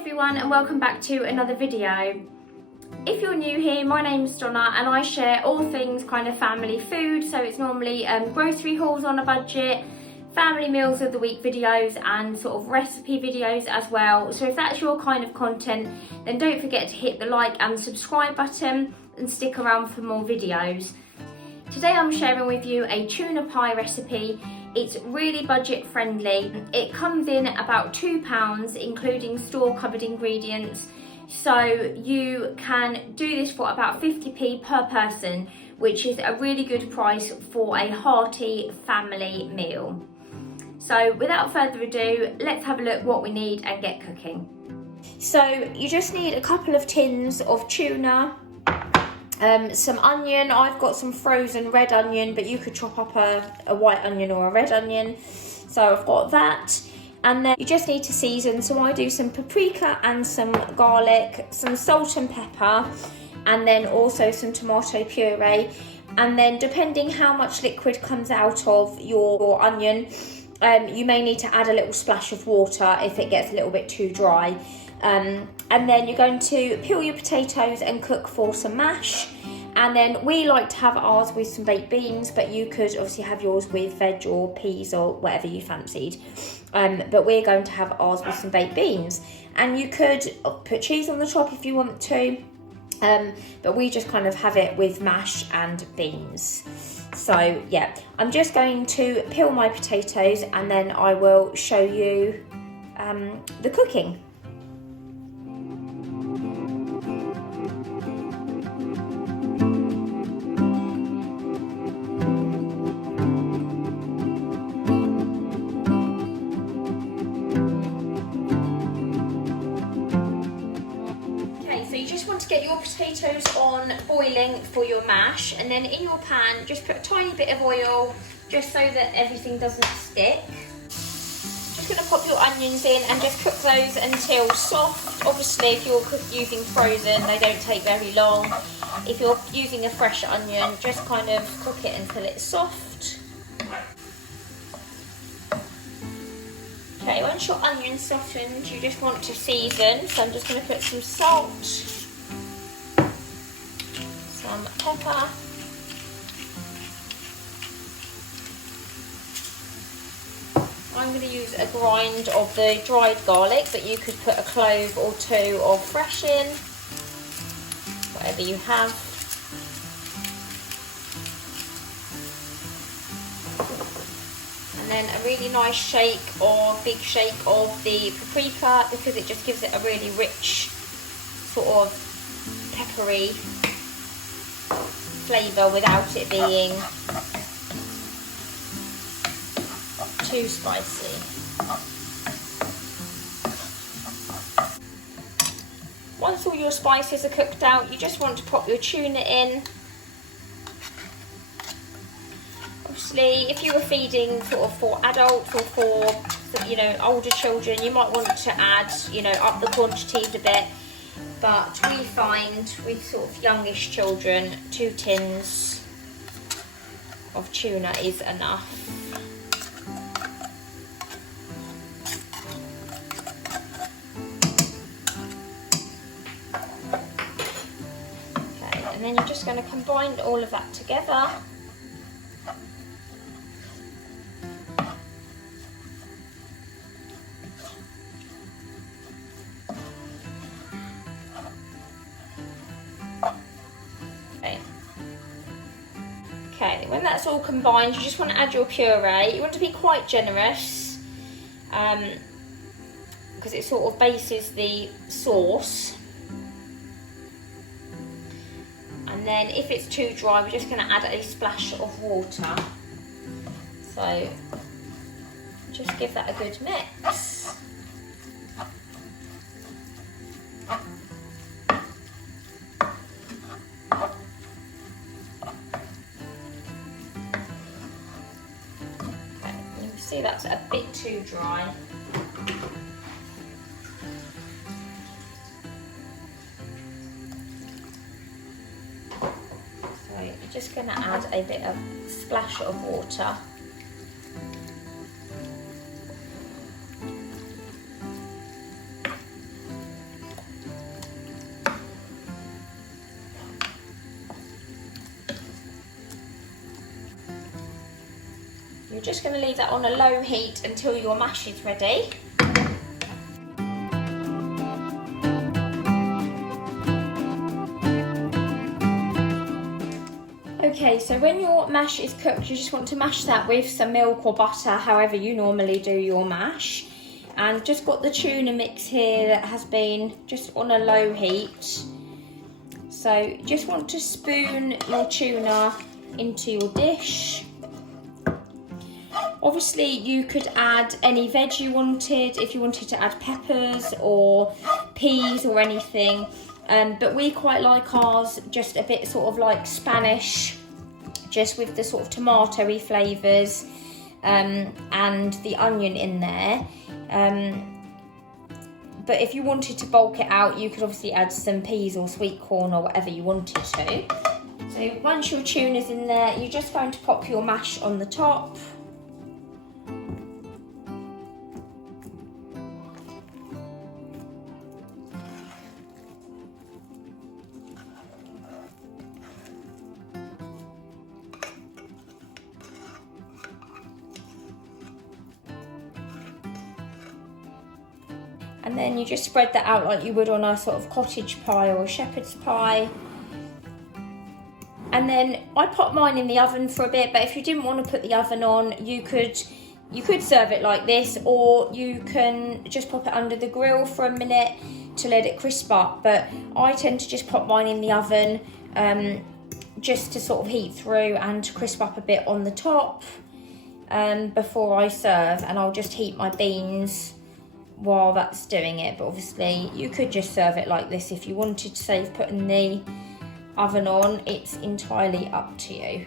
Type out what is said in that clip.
everyone and welcome back to another video. If you're new here, my name's Donna and I share all things kind of family food, so it's normally grocery hauls on a budget, family meals of the week videos and sort of recipe videos as well. So if that's your kind of content, then don't forget to hit the like and subscribe button and stick around for more videos. Today I'm sharing with you a tuna pie recipe. It's really budget friendly. It comes in about £2 including store cupboard ingredients. So you can do this for about 50p per person, which is a really good price for a hearty family meal. So without further ado, let's have a look what we need and get cooking. So you just need a couple of tins of tuna, some onion. I've got some frozen red onion, but you could chop up a white onion or a red onion. So I've got that. And then you just need to season. So I do some paprika and some garlic, some salt and pepper, and then also some tomato puree. And then depending how much liquid comes out of your onion, you may need to add a little splash of water if it gets a little bit too dry. And then you're going to peel your potatoes and cook for some mash. And then we like to have ours with some baked beans, but you could obviously have yours with veg or peas or whatever you fancied. But we're going to have ours with some baked beans. And you could put cheese on the top if you want to, but we just kind of have it with mash and beans. So yeah, I'm just going to peel my potatoes and then I will show you the cooking. Get your potatoes on boiling for your mash, and then in your pan just put a tiny bit of oil just so that everything doesn't stick. Just going to pop your onions in and just cook those until soft. Obviously if you're using frozen they don't take very long. If you're using a fresh onion, just kind of cook it until it's soft. Okay, once your onion's softened you just want to season, so I'm just going to put some salt, some pepper, I'm going to use a grind of the dried garlic, but you could put a clove or two of fresh in, whatever you have. And then a really nice shake or big shake of the paprika, because it just gives it a really rich sort of peppery flavour without it being too spicy. Once all your spices are cooked out, you just want to pop your tuna in. Obviously, if you were feeding sort of for adults or for, you know, older children, you might want to add, you know, up the quantities a bit. But we find with sort of youngish children, 2 tins of tuna is enough. Okay, and then you're just going to combine all of that together. Okay, when that's all combined, you just want to add your puree. You want to be quite generous because it sort of bases the sauce. And then if it's too dry, we're just going to add a splash of water. So just give that a good mix. See, that's a bit too dry. So you're just going to add a bit of splash of water. You're just going to leave that on a low heat until your mash is ready. Okay, so when your mash is cooked, you just want to mash that with some milk or butter, however you normally do your mash. And just got the tuna mix here that has been just on a low heat. So just want to spoon your tuna into your dish. Obviously you could add any veg you wanted, if you wanted to add peppers or peas or anything. But we quite like ours just a bit sort of like Spanish, just with the sort of tomatoey flavours and the onion in there. But if you wanted to bulk it out, you could obviously add some peas or sweet corn or whatever you wanted to. So once your tuna's in there, you're just going to pop your mash on the top. And then you just spread that out like you would on a sort of cottage pie or a shepherd's pie. And then I pop mine in the oven for a bit, but if you didn't want to put the oven on, you could serve it like this, or you can just pop it under the grill for a minute to let it crisp up. But I tend to just pop mine in the oven just to sort of heat through and to crisp up a bit on the top before I serve. And I'll just heat my beans while that's doing it. But obviously you could just serve it like this if you wanted to save putting the oven on. It's entirely up to you.